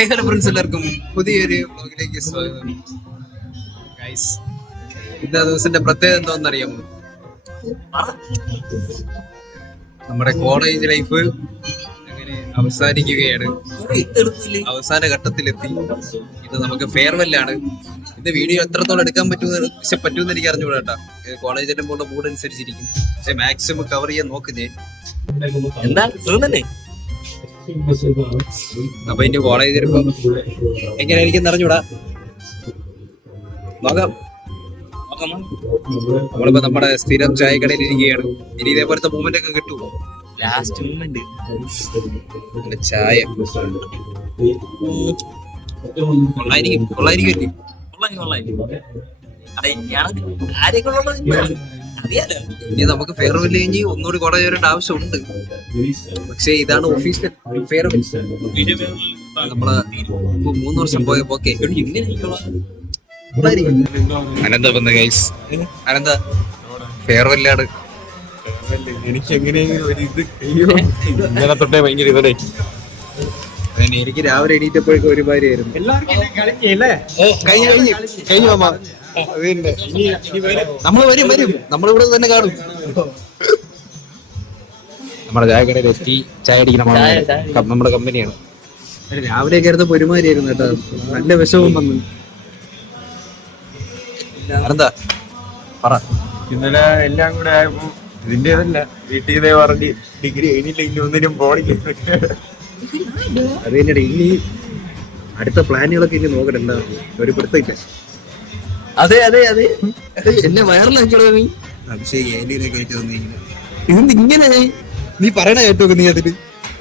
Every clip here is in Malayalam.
ഹലോ ഫ്രണ്ട്സ്, എല്ലാവർക്കും പുതിയൊരു വ്ലോഗിലേക്ക് സ്വാഗതം. ഗൈസ്, ഇന്നത്തെ ദിവസത്തിന്റെ പ്രത്യേകത എന്താണെന്നറിയാമോ? നമ്മുടെ കോളേജ് ലൈഫ് അങ്ങനെ അവസാനിക്കുകയാണ്. അവസാന ഘട്ടത്തിലെത്തി. ഇത് നമുക്ക് ഫെയർവെല്ലാണ്. ഇത് വീഡിയോ എത്രത്തോളം എടുക്കാൻ പറ്റുമെന്ന് എനിക്ക് അറിഞ്ഞുകൂടാ കേട്ടാ. കോളേജ് എല്ലാം മൂഡ് അനുസരിച്ചിരിക്കും. പക്ഷെ മാക്സിമം കവർ ചെയ്യാൻ നോക്കുന്നേ. എന്താ സുഖല്ലേ? അപ്പൊ ഇനി കോളേജ് വരുമ്പോ എങ്ങനെ എനിക്ക് അറിഞ്ഞൂടാ. നോക്കാം. നമ്മളിപ്പോ നമ്മുടെ സ്ഥിരം ചായക്കടയിൽ ഇരിക്കുകയാണ്. ഇനി ഇതേപോലത്തെ മൂവ്മെന്റ് ഒക്കെ കിട്ടുമോ? ലാസ്റ്റ് മൂവ്മെന്റ് ചായ കൊള്ളായിരിക്കും. ഇനി നമുക്ക് ഫെയർവെൽ കഴിഞ്ഞ് ഒന്നുകൂടി കോളേജ് വരേണ്ട ആവശ്യമുണ്ട്. പക്ഷെ ഇതാണ് ഒഫീഷ്യൽ ഫെയർവെൽ. നമ്മള് 3 വർഷം പോയ പോക്കെ അനന്ത വന്ന ഗൈസ്. അനന്ത ഫെയർവെല്ലാണ്. എനിക്ക് എങ്ങനെയെങ്കിലും ഒരു ഇത് ഇന്നലെ തൊട്ടേ ഭയങ്കര ഇതേ. എനിക്ക് രാവിലെ എണീറ്റപ്പോഴേക്കും ഒരുമാതിരിയായിരുന്നു. കഴിഞ്ഞു മാമ. നമ്മള് വരും നമ്മളിവിടെ തന്നെ കാണും. നമ്മുടെ ചായക്കടയിൽ എത്തി ചായ അടിക്കണം. നമ്മുടെ കമ്പനിയാണ്. രാവിലെ കയറുന്നപ്പോ ഒരുമാതിരിയായിരുന്നു കേട്ടോ. നല്ല വിഷമം വന്നു. എന്താ പറ? ഇന്നലെ എല്ലാം കൂടെ ആയപ്പോ ഇതിന്റേതല്ല, വീട്ടിൽ ഇതേ പറഞ്ഞ് ഡിഗ്രി കഴിഞ്ഞില്ലെങ്കിൽ ഒന്നിനും പോണില്ല. അത് തന്നെയാണ്. ഇനി അടുത്ത പ്ലാനുകളൊക്കെ ഇനി നോക്കണ്ട. ഒരു പിടുത്തില്ല. അതെ എന്നെ വയറിലാക്കിയോ നീ? ഇങ്ങനെ നീ പറയണ കേട്ടോ നീ അതില്.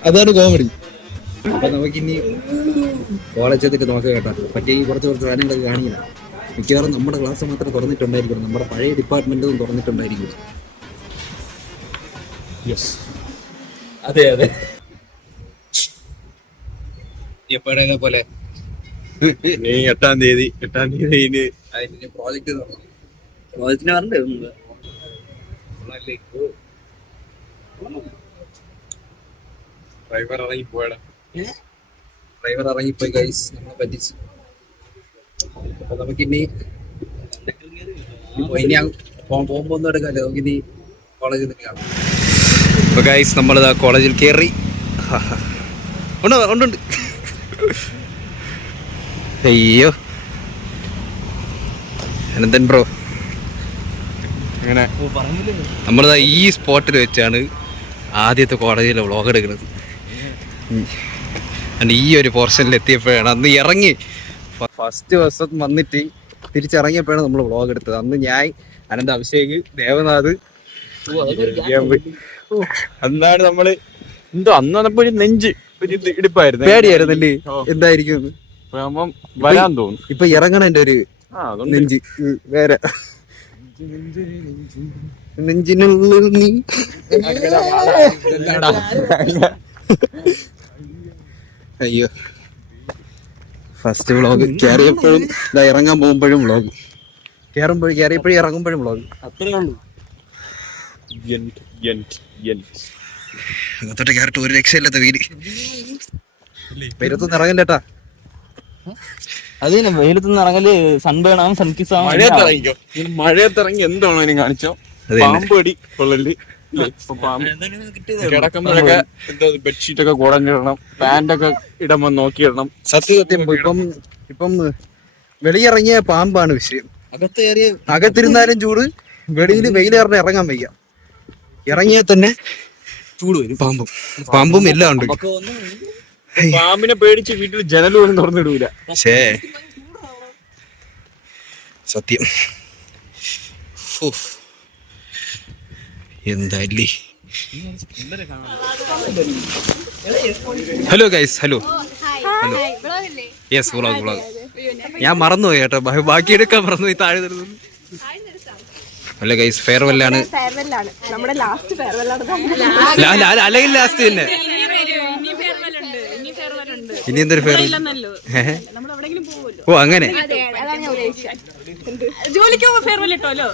അതാണ് കോമഡി. അപ്പൊ നമുക്കിനി കോളേജ് എത്തിട്ട് നോക്കാം കേട്ടോ. പറ്റിയ കുറച്ച് സാധനങ്ങളൊക്കെ കാണിക്കണം. മിക്കവാറും നമ്മുടെ ക്ലാസ് മാത്രമേ തുറന്നിട്ടുണ്ടായിരിക്കും. നമ്മുടെ പഴയ ഡിപ്പാർട്ട്മെന്റും തുറന്നിട്ടുണ്ടായിരിക്കും. അതെ എപ്പോഴേ പോലെ 8-ാം തീയതി പ്രോജക്ട് പ്രോജക്റ്റിന് പറഞ്ഞേ ഡ്രൈവർ ഇറങ്ങിപ്പോയി ഗൈസ്. നമ്മളെ പറ്റിച്ചു. അപ്പൊ നമുക്കിനി പോകുമ്പോ ഒന്നും എടുക്കാല്ലോ. നമുക്കിനി കോളേജിൽ നിന്ന് കാണാം. അപ്പൊ ഗൈസ്, നമ്മളിതാ കോളേജിൽ കയറി. ഉണ്ട്. അയ്യോ അനന്തൻ ബ്രോ, അങ്ങനെ നമ്മളിതാ ഈ സ്പോട്ടിൽ വെച്ചാണ് ആദ്യത്തെ കോളേജിലെ വ്ളോഗ് എടുക്കുന്നത്. ഈ ഒരു പോർഷനിൽ എത്തിയപ്പോഴാണ് അന്ന് ഇറങ്ങി ഫസ്റ്റ് ദിവസം വന്നിട്ട് തിരിച്ചിറങ്ങിയപ്പോഴാണ് നമ്മൾ വ്ളോഗ് എടുത്തത്. അന്ന് ഞാൻ, അനന്ത, അഭിഷേക്, ദേവനാഥ്. അന്നാണ് നമ്മള് അന്ന് വന്നപ്പോ ഒരു നെഞ്ച് ഒരു ഇടിപ്പായിരുന്നു. പേടിയായിരുന്നല്ലേ എന്തായിരിക്കും വരാൻ തോന്നുന്നു. ഇപ്പൊ ഇറങ്ങണ എന്റെ ഒരു നെഞ്ച് വേറെ നെഞ്ചിനുള്ളിൽ നീ. അയ്യോ, ഫസ്റ്റ് വ്ളോഗ് കയറിയപ്പോഴും ഇറങ്ങാൻ പോകുമ്പോഴും വ്ളോഗ്, കയറിയപ്പോഴും ഇറങ്ങുമ്പോഴും വ്ളോഗ്. അത്രേ ഉള്ളൂ. അകത്തോട്ട് കയറിട്ട് ഒരു രക്ഷയില്ലാത്ത വീട്. വെയിലത്തൊന്നും ഇറങ്ങില്ലേട്ടാ. അത് തന്നെ, വെയിലത്തുനിന്ന് ഇറങ്ങല് സൺബേൺ ആവും, സൺകിസ് ആവും. മഴയത്തിറങ്ങി എന്താണോ ഇനി കാണിച്ചോ? പാമ്പ് കടി കൊള്ളല്. കിടക്കുമ്പോഴൊക്കെ എന്തോ ബെഡ്ഷീറ്റ് ഒക്കെ കുടഞ്ഞിടണം, പാന്റൊക്കെ ഇടുമ്പോ നോക്കിയിടണം. സത്യം ഇപ്പം വെളിയിറങ്ങിയ പാമ്പാണ് വിഷയം. അകത്തിരുന്നാലും ചൂട്, വെളിയിൽ വെയിലേറിന് ഇറങ്ങാൻ വയ്യ. ഇറങ്ങിയാൽ തന്നെ ചൂട് വരും. പാമ്പും എല്ലാം ഉണ്ട്. പാമ്പിനെ പേടിച്ച് വീട്ടിൽ ജനൽ പോലും തുറന്നിടൂല. സത്യം. എന്താല്ലേ. Hello guys, hello. Yes, vlog. ഞാൻ മറന്നുപോയി കേട്ടോ, ബാക്കി എടുക്കാൻ മറന്നുപോയി. താഴെ തരുന്നു. അല്ല ഗൈസ്, ഫെയർവെല്ലാണ്. അല്ലെങ്കിൽ ലാസ്റ്റ് തന്നെ. ഇനി എന്തൊരു ഫെയർവെൽ? ഓ, അങ്ങനെ. ജോലിക്ക് ഫെയർവെൽ ഇട്ടോലോ.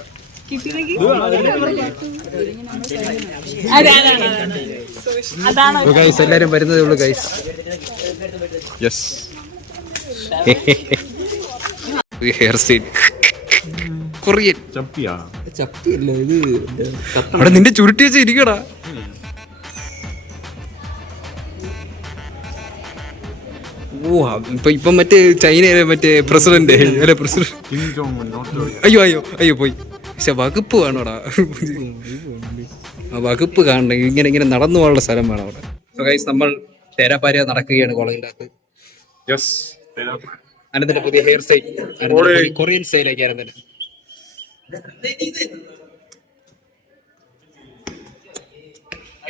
എല്ലാരും വരുന്നതേ ഉള്ളൂ guys. Yes, hair style Korean ചപ്പിയാ ചപ്പിയല്ല ഇത് അവിടെ നിന്റെ ചുരുട്ടി വെച്ച് ഇരിക്കടാ. ഓ ഇപ്പൊ മറ്റേ ചൈനയിലെ മറ്റേ പ്രസിഡന്റ് അല്ലെ president. Kim Jong Un, north Korea. അയ്യോ അയ്യോ അയ്യോ പോയി. പക്ഷെ വകുപ്പ് കാണോടാ, ആ വകുപ്പ് കാണണേ. ഇങ്ങനെ ഇങ്ങനെ നടന്നു പോകാനുള്ള സ്ഥലം വേണം അവിടെ. ഗൈസ് നമ്മൾ തേരാപ്പാര നടക്കുകയാണ് കോളേജിൻ്റെ അകത്ത്. യെസ്. അനന്തന്റെ പുതിയ ഹെയർ സ്റ്റൈൽ കൊറിയൻ സ്റ്റൈലാക്കി അനന്തന്.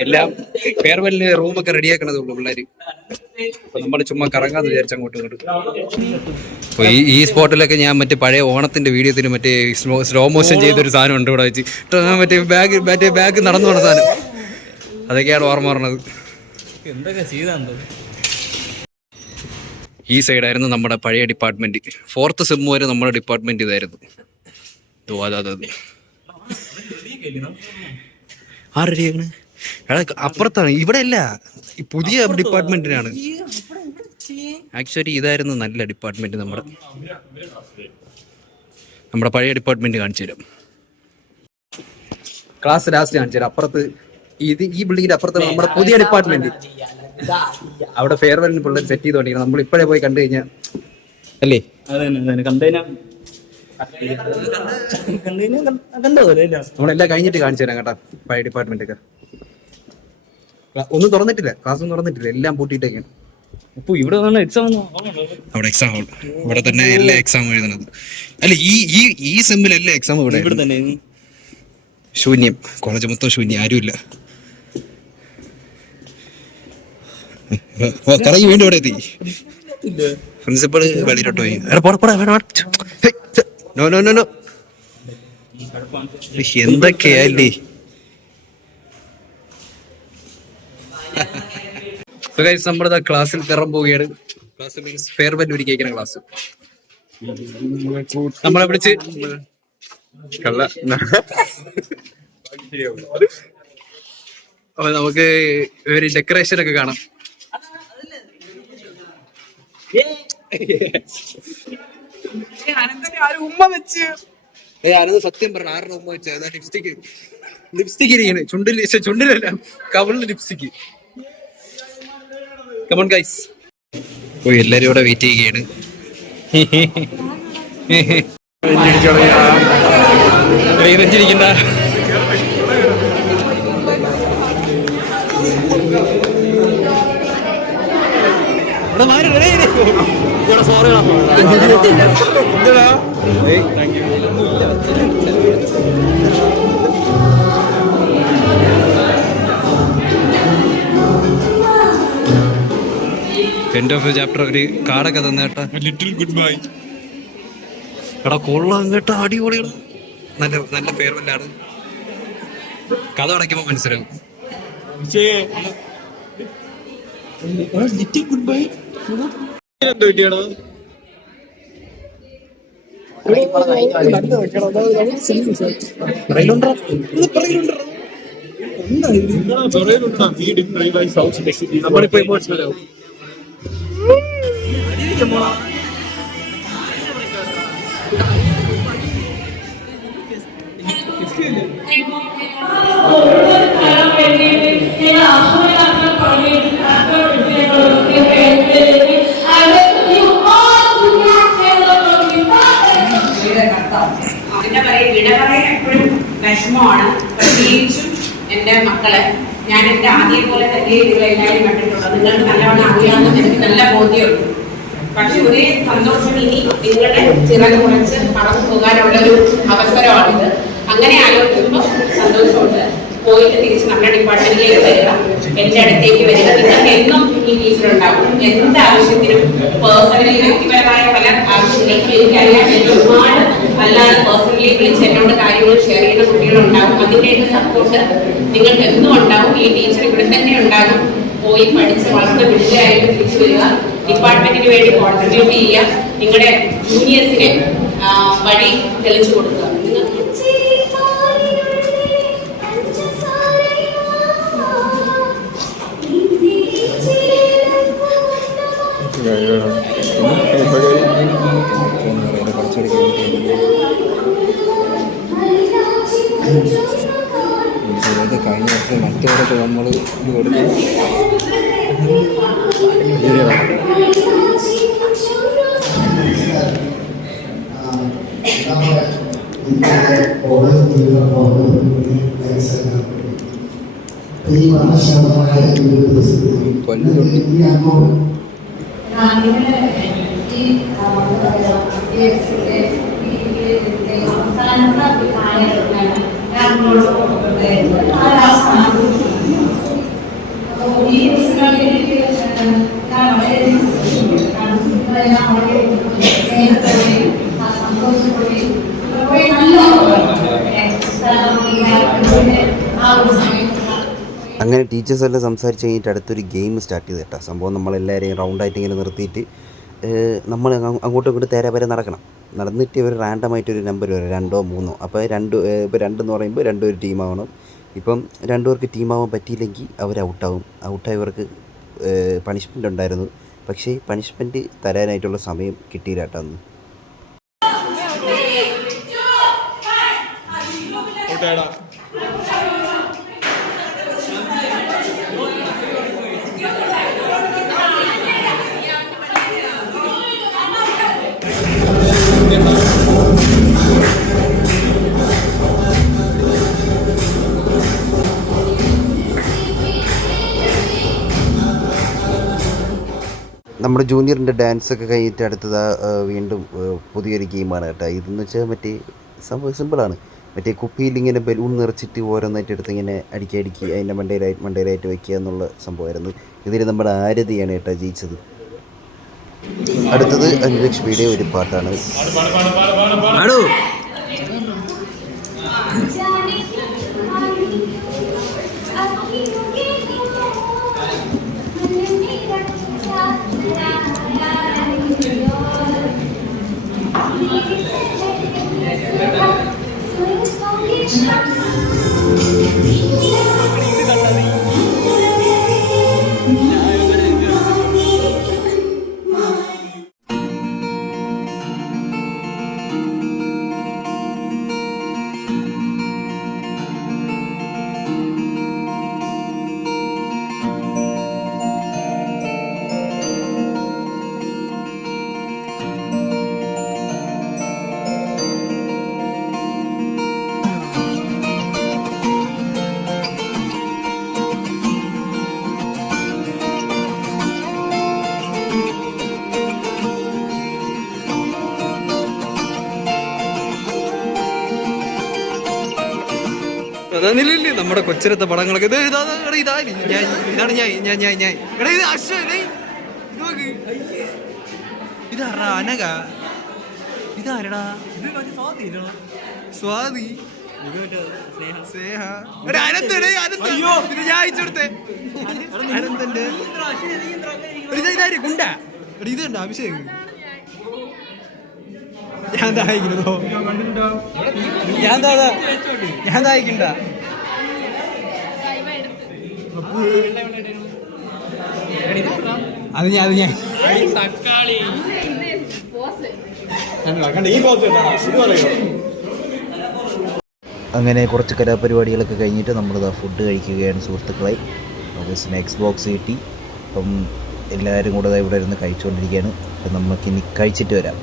എല്ലാം ഫെയർവെല്ലിന് റൂമൊക്കെ റെഡിയാക്കണതേ ഉള്ളൂ പിള്ളേര്. അപ്പൊ നമ്മൾ ചുമ്മാ കറങ്ങാന്ന് വിചാരിച്ച അങ്ങോട്ടും ഇങ്ങോട്ടും. അപ്പൊ ഈ സ്പോട്ടിലൊക്കെ ഞാൻ മറ്റേ പഴയ ഓണത്തിന്റെ വീഡിയോത്തിന് മറ്റേ സ്ലോ മോഷൻ ചെയ്തൊരു സാധനം ഉണ്ട് ഇവിടെ വെച്ച്. മറ്റേ ബാഗ് നടന്നു പോണ സാധനം, അതൊക്കെയാണ് ഓർമ്മ പറഞ്ഞത്. എന്തൊക്കെ ചെയ്താന്തോ. ഈ സൈഡായിരുന്നു നമ്മുടെ പഴയ ഡിപ്പാർട്ട്മെന്റ്. 4th സെം വരെ നമ്മുടെ ഡിപ്പാർട്ട്മെന്റ് ഇതായിരുന്നു. അതെ ആരുടെയാണ് അപ്പുറത്താണ്, ഇവിടെ അല്ല, ഈ പുതിയ ഡിപ്പാർട്ട്മെന്റിനാണ്. ആക്ച്വലി ഇതായിരുന്നു നല്ല ഡിപ്പാർട്ട്മെന്റ്. നമ്മുടെ പഴയ ഡിപ്പാർട്ട്മെന്റ് കാണിച്ചു തരാം. ക്ലാസ് ലാസ്റ്റ് കാണിച്ചു തരാം. അപ്പുറത്ത് ഈ ബിൽഡിങ്ങിന്റെ അപ്പുറത്താണ് നമ്മുടെ പുതിയ ഡിപ്പാർട്ട്മെന്റ്. അവിടെ ഫെയർവെല്ലിന് പിള്ളേർ സെറ്റ് ചെയ്തോണ്ടിരിക്കണം. നമ്മൾ ഇപ്പോഴേ പോയി കണ്ടു കഴിഞ്ഞാൽ അല്ലേ നമ്മളെല്ലാം കഴിഞ്ഞിട്ട് കാണിച്ചു തരാം കേട്ടോ. പഴയ ഡിപ്പാർട്ട്മെന്റ് ഒക്കെ ഒന്നും തുറന്നിട്ടില്ല, ക്ലാസ്സൊന്നും തുറന്നിട്ടില്ല, എല്ലാം പൂട്ടിയിട്ടേക്കാണ്. അപ്പൊ ഇവിടെ എക്സാം അവിടെ എക്സാം ഹോൾ, ഇവിടെ തന്നെ എല്ലാ എക്സാം എഴുതുന്നത്. അല്ല ഈ സെമ്മിൽ എല്ലാ എക്സാം ഇവിടെ തന്നെ ശൂന്യം. കോളേജ് മൊത്തം ശൂന്യം, ആരുമില്ല. കറങ്ങി വീണ്ടും ഇവിടെ എത്തി. പ്രിൻസിപ്പൾ വെളിയിലോട്ട് പോയി. എന്തൊക്കെയല്ലേ. നമ്മുടെ ക്ലാസ്സിൽ കയറാൻ പോവുകയാണ്. ക്ലാസ് മീൻസ് ഫെയർവെൽ ഒരുക്കിയിരിക്കുന്ന ക്ലാസ്. നമ്മളെ വിളിച്ച് അപ്പൊ നമുക്ക് ഒരു ഡെക്കറേഷൻ ഒക്കെ കാണാം. അനന്ത് സത്യം പറഞ്ഞു, ആരുടെ ഉമ്മ വെച്ച ലിപ്സ്റ്റിക് ഇരിക്കണ് ചുണ്ടിലല്ല, കവളില് ലിപ്സ്റ്റിക്. Come on guys. ഓ എല്ലാരും ഇവിടെ വെയിറ്റ് ചെയ്യുകയാണ്. ിരിക്കണ്ട എൻഡ് ഓഫ് ചാപ്റ്റർ ഒരു കാർഡൊക്കെ തന്നെ കേട്ടാ. ലിറ്റിൽ ഗുഡ് ബൈ എടാ, കൊള്ളാം കേട്ടാ, അടിപൊളിയാണ്. നല്ല ഫെയർവെല്ലാണ്. കഥ അടയ്ക്കുമ്പോ മനസ്സിലാവും. ലിറ്റിൽ ഗുഡ് ബൈ എന്തോ പറ്റിയാടോ. നമ്മളിപ്പോ ഇമോഷണൽ ആവും. വിഷമമാണ്. പ്രത്യേകിച്ചും എൻ്റെ മക്കളെ ഞാൻ എൻ്റെ ആദ്യം പോലെ തന്നെ ഇതിലെല്ലാവരും കണ്ടിട്ടുള്ളത്. നിങ്ങൾക്ക് നല്ലവണ്ണം അറിയാമെന്ന് എനിക്ക് നല്ല ബോധ്യമുണ്ട്. പക്ഷെ ഒരേ സന്തോഷം, ഇനി നിങ്ങളുടെ ചിറക് കുറച്ച് പറന്നു പോകാനുള്ള ഒരു അവസരമാണിത്. അങ്ങനെ ആലോചിക്കുമ്പോൾ സന്തോഷമുണ്ട്. പോയിട്ട് തിരിച്ച് നമ്മുടെ ഡിപ്പാർട്ട്മെന്റിലേക്ക് വരിക, എൻ്റെ അടുത്തേക്ക് വരിക. നിങ്ങൾക്ക് എന്നും ഈ ടീച്ചറുണ്ടാവും. എന്ത് ആവശ്യത്തിനും പേഴ്സണലി വ്യക്തിപരമായ പല ആവശ്യങ്ങൾക്കും എനിക്കറിയാം. എന്നെ ഒരുപാട് അല്ലാതെ പേഴ്സണലി വിളിച്ച് എന്നോട് കാര്യങ്ങൾ ഷെയർ ചെയ്യുന്ന കുട്ടികളുണ്ടാവും. അതിൻ്റെയൊക്കെ സപ്പോർട്ട് നിങ്ങൾക്ക് എന്നും ഉണ്ടാവും. ഈ ടീച്ചർ ഇവിടെ തന്നെ ഉണ്ടാകും. പോയി പഠിച്ച് വളർന്ന് വിദ്യയായിട്ട് തിരിച്ചു വരിക, ഡിപ്പാർട്ട്മെന്റിന് വേണ്ടി കോൺട്രിബ്യൂട്ട് ചെയ്യുക, നിങ്ങളുടെ ജൂനിയേഴ്സിനെ വഴി തെളിച്ചു കൊടുക്കുക. കഴിഞ്ഞ വർഷം മറ്റേതൊക്കെ നമ്മൾ ഇത് കൊടുത്ത് കൊല്ലുണ്ട്. അങ്ങനെ ടീച്ചേഴ്സ് എല്ലാം സംസാരിച്ച് കഴിഞ്ഞിട്ട് അടുത്തൊരു ഗെയിം സ്റ്റാർട്ട് ചെയ്ത് കേട്ടോ. സംഭവം നമ്മളെല്ലാവരെയും റൗണ്ടായിട്ട് ഇങ്ങനെ നിർത്തിയിട്ട് നമ്മൾ അങ്ങോട്ടും ഇങ്ങോട്ടും തേരെ വരെ നടക്കണം. നടന്നിട്ട് ഇവർ റാൻഡമായിട്ടൊരു നമ്പർ വരും, 2 or 3. അപ്പോൾ ഇപ്പോൾ 2 എന്ന് പറയുമ്പോൾ 2 ഒരു ടീമാവണം. ഇപ്പം 2 പേർക്ക് ടീമാവാൻ പറ്റിയില്ലെങ്കിൽ അവർ ഔട്ടാവും. ഔട്ടായവർക്ക് പണിഷ്മെൻ്റ് ഉണ്ടായിരുന്നു. പക്ഷേ പണിഷ്മെൻറ്റ് തരാനായിട്ടുള്ള സമയം കിട്ടിയില്ല കേട്ടോ അന്ന്. നമ്മുടെ ജൂനിയറിൻ്റെ ഡാൻസൊക്കെ കഴിഞ്ഞിട്ട് അടുത്തത് വീണ്ടും പുതിയൊരു ഗെയിമാണ് കേട്ടോ. ഇതെന്ന് വെച്ചാൽ മറ്റേ സംഭവം സിമ്പിളാണ്. മറ്റേ കുപ്പിയിൽ ഇങ്ങനെ ബലൂൺ നിറച്ചിട്ട് ഓരോന്നായിട്ട് എടുത്ത് ഇങ്ങനെ അടുക്കി അതിൻ്റെ മണ്ടയിലായിട്ട് വയ്ക്കുക എന്നുള്ള സംഭവമായിരുന്നു. ഇതിൽ നമ്മുടെ ആരതിയാണ് കേട്ടോ ജയിച്ചത്. അടുത്തത് അനുലക്ഷ്മിയുടെ ഒരു പാട്ടാണ്. അതാന്നില്ലേ നമ്മുടെ കൊച്ചിരത്തെ പടങ്ങളൊക്കെ ഇതാരാ അനക, ഇതാരടാ സ്വാതി, സ്നേഹ, അയച്ചെടുത്തേ അനന്തന്റെ ഇതാര് ഗുണ്ട. ഇത് കണ്ട അഭിഷേക് ഞാൻ ദാഹിക്കുന്നതോ ഞാൻ ദാഹിക്കണ്ട. അത് ഞാൻ തക്കാളി അങ്ങനെ കുറച്ച് കലാപരിപാടികളൊക്കെ കഴിഞ്ഞിട്ട് നമ്മളിതാ ഫുഡ് കഴിക്കുകയാണ് സുഹൃത്തുക്കളായി. നമുക്ക് സ്നാക്സ് ബോക്സ് കിട്ടി. അപ്പം എല്ലാവരും കൂടെ ഇവിടെ ഇരുന്ന് കഴിച്ചുകൊണ്ടിരിക്കുകയാണ്. അപ്പം നമുക്കിനി കഴിച്ചിട്ട് വരാം.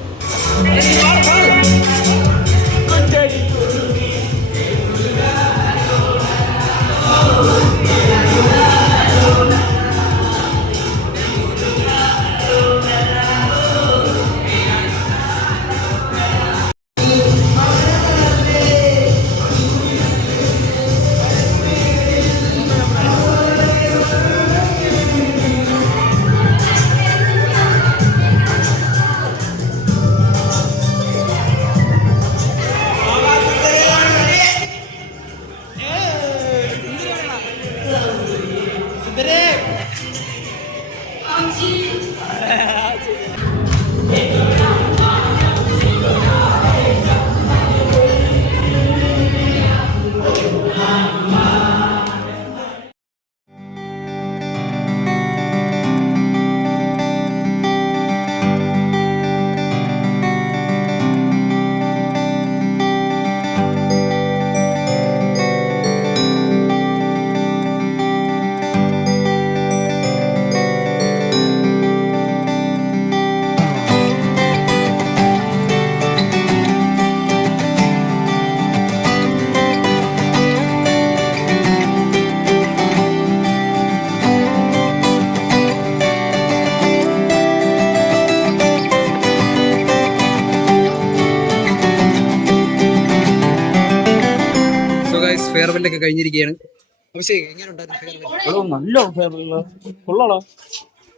ഫെയർവെല്ലൊക്കെ കഴിഞ്ഞിരിക്കുകയാണ്. പക്ഷേ എങ്ങനെയുണ്ടായിരുന്നു ഫെയർവെൽ? നല്ല കൊള്ളാളോ.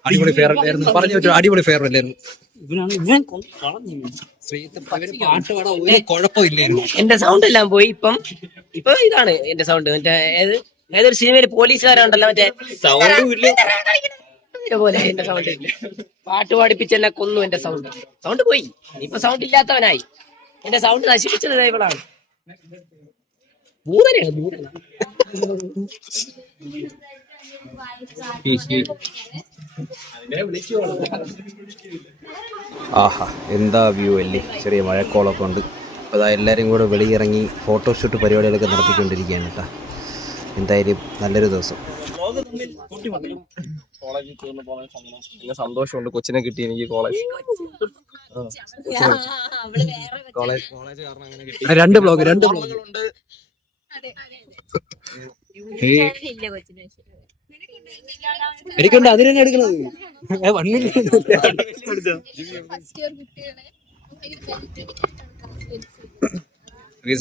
അടിപൊളി ഫെയർവെല്ലായിരുന്നു. പറഞ്ഞു പറ്റും, അടിപൊളി ഫെയർവെല്ലായിരുന്നു. ഇവൻ കളഞ്ഞു. ശ്രീത്ത് പാട്ട് പാടാൻ ഒരു കുഴപ്പമില്ലായിരുന്നു. എന്റെ സൗണ്ട് എല്ലാം പോയി. ഇപ്പൊ ഇതാണ് എന്റെ സൗണ്ട്. മറ്റേ ഏതൊരു സിനിമയിൽ പോലീസുകാരുണ്ടല്ലോ, മറ്റേ പോലെ എന്റെ സൗണ്ട്. പാട്ട് പാടിപ്പിച്ചെന്നെ കൊന്നു എന്റെ സൗണ്ട് പോയി. ഇപ്പൊ സൗണ്ട് ഇല്ലാത്തവനായി. എന്റെ സൗണ്ട് നശിപ്പിച്ചത് ഇവളാണ്. ഭൂതനാണ്. ആഹാ, എന്താ വ്യൂ അല്ലേ. ചെറിയ മഴക്കോളൊക്കെ ഉണ്ട്. അപ്പോൾ അതാ എല്ലാവരും കൂടെ വെളിയിറങ്ങി ഫോട്ടോഷൂട്ട് പരിപാടികളൊക്കെ നടത്തിക്കൊണ്ടിരിക്കുകയാണ് കേട്ടോ. എന്തായാലും നല്ലൊരു ദിവസം. കോളേജിൽ തീർന്നു പോകാൻ പിന്നെ സന്തോഷമുണ്ട്. കൊച്ചിനെ കിട്ടി എനിക്ക് കോളേജ് കാരണം അങ്ങനെ കിട്ടി. രണ്ട് ബ്ലോഗ് എനിക്കുണ്ട്. അതിനാണ് എടുക്കുന്നത്.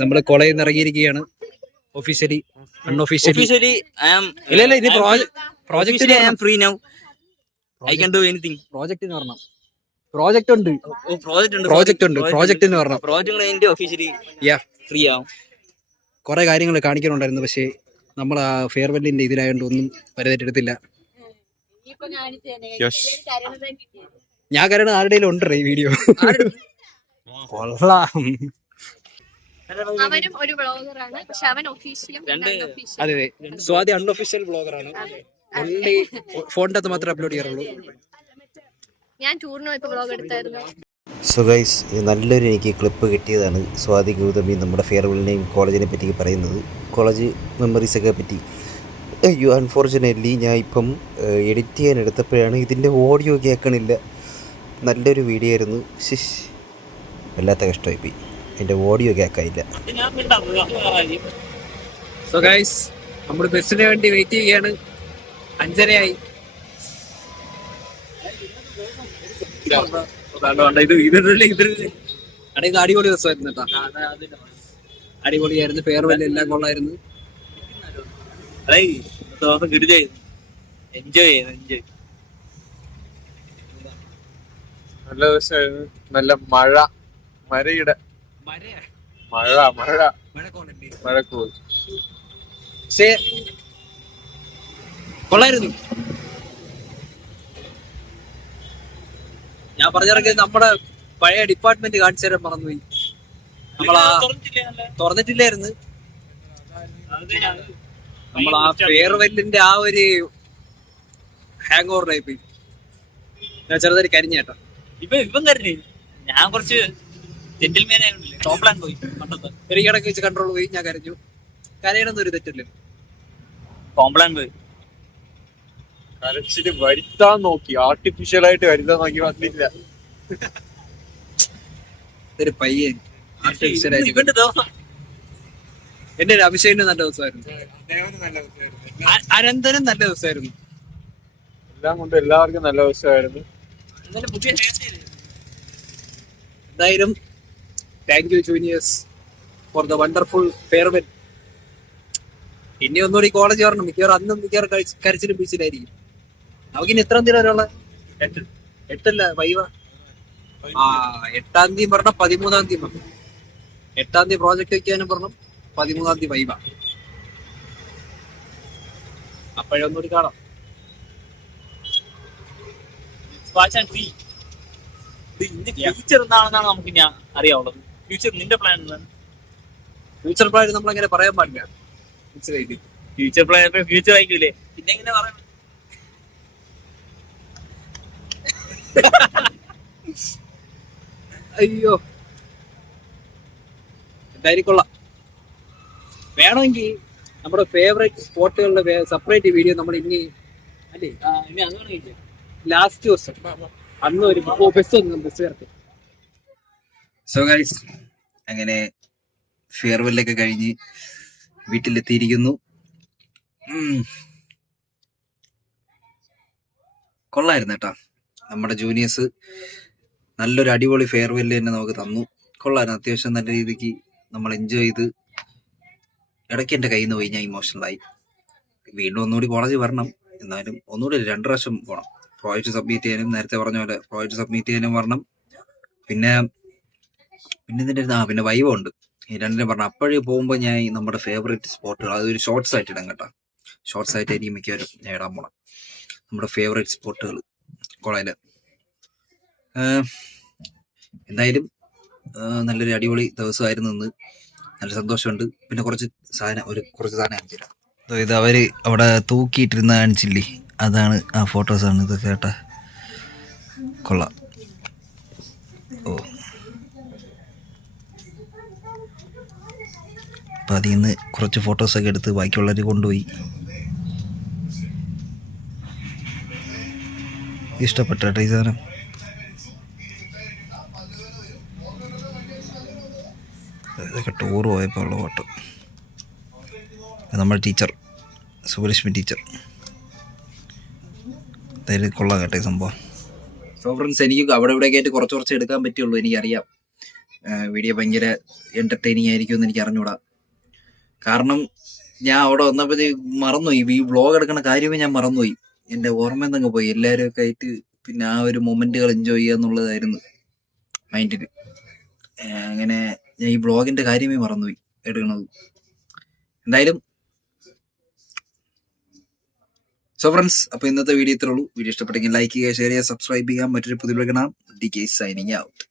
നമ്മള് കോളേജിൽ നിന്ന് ഇറങ്ങിയിരിക്കുകയാണ്. ഒഫീഷ്യലി അൺഒഫീഷ്യലി ഇല്ല ഇത് project I am free now. I can do anything. പ്രോജക്റ്റിന് പറഞ്ഞ പ്രോജക്റ്റ് ഉണ്ട്. പ്രോജക്റ്റിന് പറഞ്ഞ പ്രോജക്റ്റ് ഒഫീഷ്യലി ഫ്രീ ആവും. കുറെ കാര്യങ്ങൾ കാണിക്കാനുണ്ടായിരുന്നു. പക്ഷേ നമ്മൾ ആ ഫെയർവെല്ലിന്റെ ഇതിലായതുകൊണ്ട് ഒന്നും പരിധെടുത്തില്ല. ഞാൻ കാരണം ആരുടെയും ഉണ്ട് ഈ വീഡിയോ. കൊള്ളാം. അവനും ഒരു ബ്ലോഗറാണ്, പക്ഷെ അവൻ ഒഫീഷ്യലും അതെ സ്വാതി അൺഒഫീഷ്യൽ ബ്ലോഗറാണ്. ഫോണിന്റെ അകത്ത് മാത്രമേ അപ്ലോഡ് ചെയ്യാറുള്ളൂ. ഞാൻ ടൂറിന് പോയപ്പോ ബ്ലോഗ് എടുത്തായിരുന്നു. സോ ഗൈസ്, നല്ലൊരു എനിക്ക് ക്ലിപ്പ് കിട്ടിയതാണ് സ്വാതി ഗൗതമി നമ്മുടെ ഫെയർവെല്ലിനെയും കോളേജിനെ പറ്റി പറയുന്നത്, കോളേജ് മെമ്മറീസൊക്കെ പറ്റി. അയ്യോ, അൺഫോർച്ചുനേറ്റ്ലി ഞാൻ ഇപ്പം എഡിറ്റ് ചെയ്യാൻ എടുത്തപ്പോഴാണ് ഇതിൻ്റെ ഓഡിയോ കേൾക്കണില്ല. നല്ലൊരു വീഡിയോ ആയിരുന്നു. വല്ലാത്ത കഷ്ടമായിപ്പോയി, എൻ്റെ ഓഡിയോ കേൾക്കാനില്ല. സോ ഗൈസ്, നമ്മൾ ബസ്സിന് വേണ്ടി വെയിറ്റ് ചെയ്യുകയാണ്. 5:30 ഇത് അടിപൊളി ദിവസമായിരുന്നു കേട്ടോ. അടിപൊളിയായിരുന്നു. ഫെയർവെൽ എല്ലാം കൊള്ളായിരുന്നു. നല്ല ദിവസമായിരുന്നു. നല്ല മഴയുടെ മഴക്കോൾ പക്ഷേ കൊള്ളായിരുന്നു. ഞാൻ പറഞ്ഞിറങ്ങിയത് നമ്മുടെ പഴയ ഡിപ്പാർട്ട്മെന്റ് കാണിച്ചു തരാൻ മറന്നുപോയി. നമ്മളാ തുറന്നിട്ടില്ലായിരുന്നു. നമ്മൾ ആ ഫെയർവെല്ലിന്റെ ആ ഒരു ഹാങ് ഓവർ ആയിപ്പോയി. ഞാൻ ചെറുതായി കരിഞ്ഞേട്ടാ. ഇവൻ കരഞ്ഞു. ഞാൻ കുറച്ച് പോയി. എനിക്കിടയ്ക്ക് വെച്ച് കൺട്രോൾ പോയി. ഞാൻ കരഞ്ഞു. കരയണമെന്നൊരു തെറ്റല്ലേ. പോയി കരച്ചില് വരുത്താൻ നോക്കി, ആർട്ടിഫിഷ്യലായിട്ട് വരുത്താൻ നോക്കി, വന്നില്ല. ഒരു പയ്യൻ എന്റെ ഒരു അഭിഷേകിന് നല്ല ദിവസമായിരുന്നു. അനന്തനും നല്ല ദിവസമായിരുന്നു. എല്ലാം കൊണ്ട് എല്ലാവർക്കും നല്ല ദിവസമായിരുന്നു. എന്തായാലും thank you juniors for the wonderful farewell. ഇനി ഒന്നുകൂടി കോളേജ് വരണം. മിക്കവാറും അന്നും മിക്കവാറും കരച്ചിലും പിടിച്ചിലായിരിക്കും. നമുക്കിനി എത്രാം തീയതി വരെയുള്ള 8 വൈവ. 8-ാം തീയതി പറഞ്ഞ 13-ാം തീയതി പറഞ്ഞു. 8-ാം തീയതി പ്രോജക്ട് വെക്കാനും പറഞ്ഞു. 13-ാം തീയതി വൈവ. അപ്പോഴൊന്നുകൂടി കാണാം. ഫ്യൂച്ചർ എന്താണെന്നാണ് നമുക്ക് ഇനി അറിയാവുള്ളത്. ഫ്യൂച്ചർ നിന്റെ പ്ലാൻ എന്താണ്? ഫ്യൂച്ചർ പ്ലാൻ നമ്മളങ്ങനെ പറയാൻ പാടില്ല. ഫ്യൂച്ചർ പ്ലാൻ ഫ്യൂച്ചർ ആയിക്കൂലേ, പിന്നെ എങ്ങനെ പറയാം? അയ്യോ, എന്തായാലും കൊള്ളാം. വേണമെങ്കിൽ നമ്മുടെ ഫേവറേറ്റ് സ്പോട്ടുകളുടെ സെപ്പറേറ്റ് വീഡിയോ നമ്മൾ ഇനി അല്ലേ ഇനി അങ്ങനെ ലാസ്റ്റ് ദിവസം അന്ന് ഒരു ബസ് ചേർത്ത്. സോ ഗൈസ്, അങ്ങനെ ഫെയർവെല്ലൊക്കെ കഴിഞ്ഞ് വീട്ടിലെത്തിയിരിക്കുന്നു. കൊള്ളായിരുന്നു കേട്ടോ. നമ്മുടെ ജൂനിയേഴ്സ് നല്ലൊരു അടിപൊളി ഫെയർവെല്ല് തന്നെ നമുക്ക് തന്നു. കൊള്ളായിരുന്നു. അത്യാവശ്യം നല്ല രീതിക്ക് നമ്മൾ എൻജോയ് ചെയ്ത് ഇടയ്ക്ക് എൻ്റെ കയ്യിൽ നിന്ന് പോയി, ഞാൻ ഇമോഷണലായി. വീണ്ടും ഒന്നുകൂടി കോളേജിൽ വരണം, എന്നാലും ഒന്നുകൂടി 2 പ്രാവശ്യം പോകണം. പ്രോജക്റ്റ് സബ്മിറ്റ് ചെയ്യാനും, നേരത്തെ പറഞ്ഞ പോലെ പ്രോജക്റ്റ് സബ്മിറ്റ് ചെയ്യാനും വരണം. പിന്നെ പിന്നെ വൈവ ഉണ്ട്. ഈ രണ്ടിനും പറഞ്ഞു. അപ്പോഴേ പോകുമ്പോൾ ഞാൻ നമ്മുടെ ഫേവറേറ്റ് സ്പോട്ടുകൾ, അതൊരു ഷോർട്സ് ആയിട്ട് ഇടാം കേട്ടോ. ഷോർട്സ് ആയിട്ടായിരിക്കും മിക്കവരും ഞാൻ ഇടാൻ പോണം. നമ്മുടെ ഫേവറേറ്റ് സ്പോട്ടുകൾ കോളേജിൽ. എന്തായാലും നല്ലൊരു അടിപൊളി ദിവസമായിരുന്നു ഇന്ന്. നല്ല സന്തോഷമുണ്ട്. പിന്നെ കുറച്ച് സാധനം കാണിച്ചു തരാം. ഇത് അവർ അവിടെ തൂക്കിയിട്ടിരുന്ന കാണിച്ചില്ലേ, അതാണ് ആ ഫോട്ടോസാണ് ഇതൊക്കെ കേട്ടാ. കൊള്ളാം. ഓ, അപ്പം അതിൽ നിന്ന് കുറച്ച് ഫോട്ടോസൊക്കെ എടുത്ത് ബാക്കിയുള്ളവർ കൊണ്ടുപോയി. ഇഷ്ടപ്പെട്ട കേട്ടോ ഈ സാധനം. ഇതൊക്കെ ടൂർ പോയപ്പോൾ ഉള്ള ഫോട്ടോ. നമ്മുടെ ടീച്ചർ സുബലക്ഷ്മി ടീച്ചർ. എന്തായാലും കൊള്ളാം കേട്ടോ ഈ സംഭവം. സോ ഫ്രണ്ട്സ്, എനിക്ക് അവിടെ ഇവിടെയൊക്കെ ആയിട്ട് കുറച്ച് എടുക്കാൻ പറ്റുള്ളൂ. എനിക്കറിയാം വീഡിയോ ഭയങ്കര എൻ്റർടൈനിങ് ആയിരിക്കും എന്ന് എനിക്ക് അറിഞ്ഞൂടാ. കാരണം ഞാൻ അവിടെ വന്നപ്പോഴത്തേക്ക് മറന്നുപോയി, ഈ വ്ളോഗ് എടുക്കുന്ന കാര്യമേ ഞാൻ മറന്നുപോയി. എൻ്റെ ഓർമ്മ എന്നങ്ങ് പോയി. എല്ലാവരും ഒക്കെ ആയിട്ട് പിന്നെ ആ ഒരു മൊമെൻറ്റുകൾ എൻജോയ് ചെയ്യുക എന്നുള്ളതായിരുന്നു മൈൻഡിൽ. അങ്ങനെ ഞാൻ ഈ വ്ളോഗിൻ്റെ കാര്യമേ മറന്നുപോയി എടുക്കണത്. എന്തായാലും സോ ഫ്രണ്ട്സ്, അപ്പോൾ ഇന്നത്തെ വീഡിയോ ഇത്രേ ഉള്ളൂ. വീഡിയോ ഇഷ്ടപ്പെട്ടെങ്കിൽ ലൈക്ക് ചെയ്യുക, ഷെയർ ചെയ്യുക, സബ്സ്ക്രൈബ് ചെയ്യുക. മറ്റൊരു പുതിയ കാണാം. DK signing out.